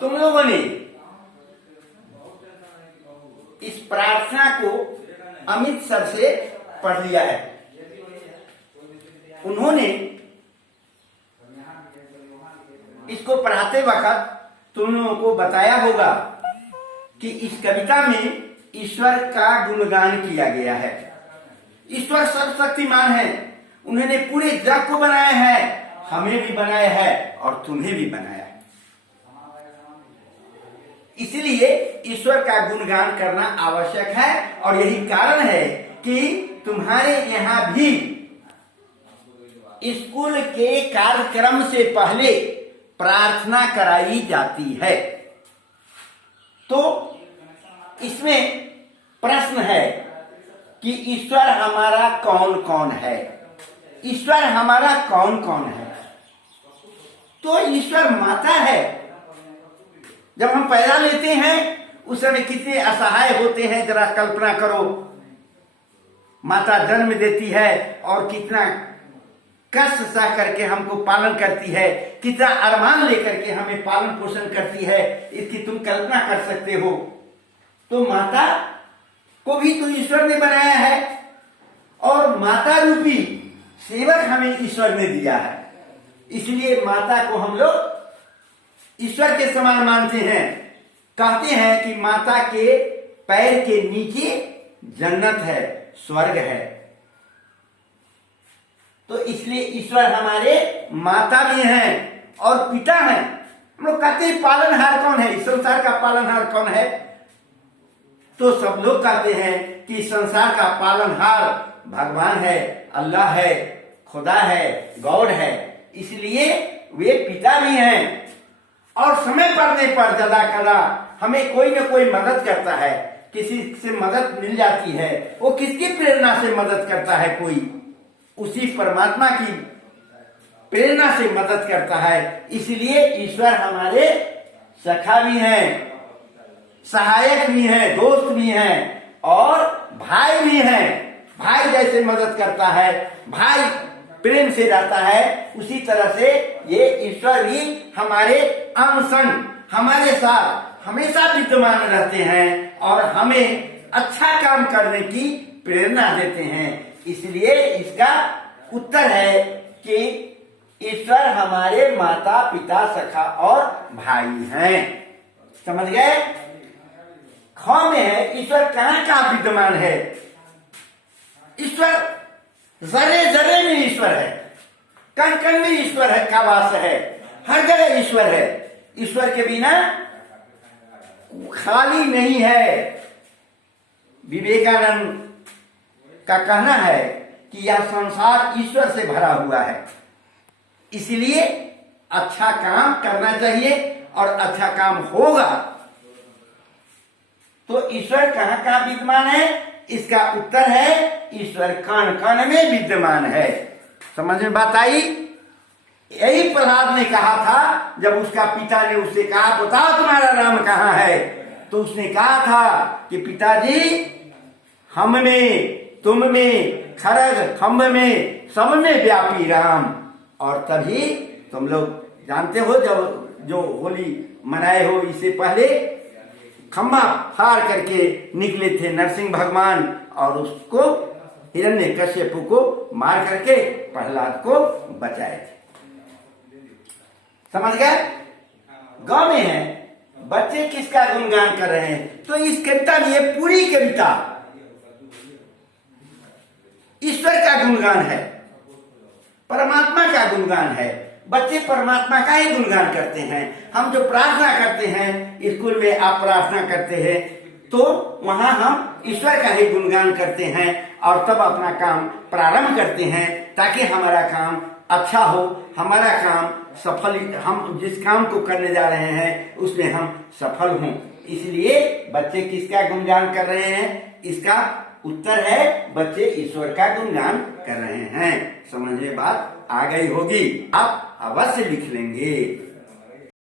तुम लोगों ने इस प्रार्थना को अमित सर से पढ़ लिया है। उन्होंने इसको पढ़ाते वक्त तुम लोगों को बताया होगा कि इस कविता में ईश्वर का गुणगान किया गया है। ईश्वर सर्वशक्तिमान है, उन्होंने पूरे जग को बनाया है, हमें भी बनाया है और तुम्हें भी बनाया है। इसलिए ईश्वर का गुणगान करना आवश्यक है और यही कारण है कि तुम्हारे यहाँ भी स्कूल के कार्यक्रम से पहले प्रार्थना कराई जाती है। तो इसमें प्रश्न है कि ईश्वर हमारा कौन कौन है। ईश्वर हमारा कौन कौन है? तो ईश्वर माता है। जब हम पैदा लेते हैं उस समय कितने असहाय होते हैं, जरा कल्पना करो। माता जन्म देती है और कितना कष्ट सह करके हमको पालन करती है, कितना अरमान लेकर के हमें पालन पोषण करती है, इसकी तुम कल्पना कर सकते हो। तो माता को भी तो ईश्वर ने बनाया है और माता रूपी सेवक हमें ईश्वर ने दिया है। इसलिए माता को हम लोग ईश्वर के समान मानते हैं। कहते हैं कि माता के पैर के नीचे जन्नत है, स्वर्ग है। तो इसलिए ईश्वर हमारे माता भी हैं और पिता हैं। हम लोग कहते हैं पालनहार कौन है, इस संसार का पालनहार कौन है? तो सब लोग कहते हैं कि संसार का पालनहार भगवान है, अल्लाह है, खुदा है, गॉड है। इसलिए वे पिता भी हैं और समय पड़ने पर जदा कदा हमें कोई न कोई मदद करता है, किसी से मदद मिल जाती है। वो किसकी प्रेरणा से मदद करता है? कोई उसी परमात्मा की प्रेरणा से मदद करता है। इसलिए ईश्वर हमारे सखा भी हैं, सहायक भी हैं, दोस्त भी हैं और भाई भी हैं। भाई जैसे मदद करता है, भाई प्रेम से रहता है, उसी तरह से ये ईश्वर भी हमारे अंग संग हमारे साथ हमेशा विद्यमान रहते हैं और हमें अच्छा काम करने की प्रेरणा देते हैं। इसलिए इसका उत्तर है कि ईश्वर हमारे माता पिता सखा और भाई हैं। समझ गए? ख में है ईश्वर कहाँ कहाँ विद्यमान है। ईश्वर जरे जरे में ईश्वर है, कण कण में ईश्वर है का वास है, हर जगह ईश्वर है। ईश्वर के बिना खाली नहीं है। विवेकानंद का कहना है कि यह संसार ईश्वर से भरा हुआ है। इसलिए अच्छा काम करना चाहिए और अच्छा काम होगा। तो ईश्वर कहाँ कहाँ विद्यमान है? इसका उत्तर है ईश्वर कण कण में विद्यमान है। समझ में बात आई? यही प्रहलाद ने कहा था जब उसका पिता ने उससे कहा बताओ तुम्हारा राम कहाँ है। तो उसने कहा था कि पिताजी हम में, तुम में, खरग खंभ में, सब में व्यापी राम। और तभी तुम लोग जानते हो जब जो होली मनाए हो, इससे पहले खंभा फाड़ करके निकले थे नरसिंह भगवान और उसको हिरण्यकश्यप को मार करके प्रहलाद को बचाए थे। समझ गए? गांव में है बच्चे किसका गुणगान कर रहे हैं? तो इस कविता में ये पूरी कविता ईश्वर का गुणगान है, परमात्मा का गुणगान है। बच्चे परमात्मा का ही गुणगान करते हैं। हम जो प्रार्थना करते हैं, स्कूल में आप प्रार्थना करते हैं तो वहां हम ईश्वर का ही गुणगान करते हैं और तब अपना काम प्रारंभ करते हैं ताकि हमारा काम अच्छा हो, हमारा काम सफल, हम जिस काम को करने जा रहे हैं उसमें हम सफल हों। इसलिए बच्चे किसका गुणगान कर रहे हैं? इसका उत्तर है बच्चे ईश्वर का गुणगान कर रहे हैं। समझ में बात आ गई होगी, आप अवश्य लिख लेंगे।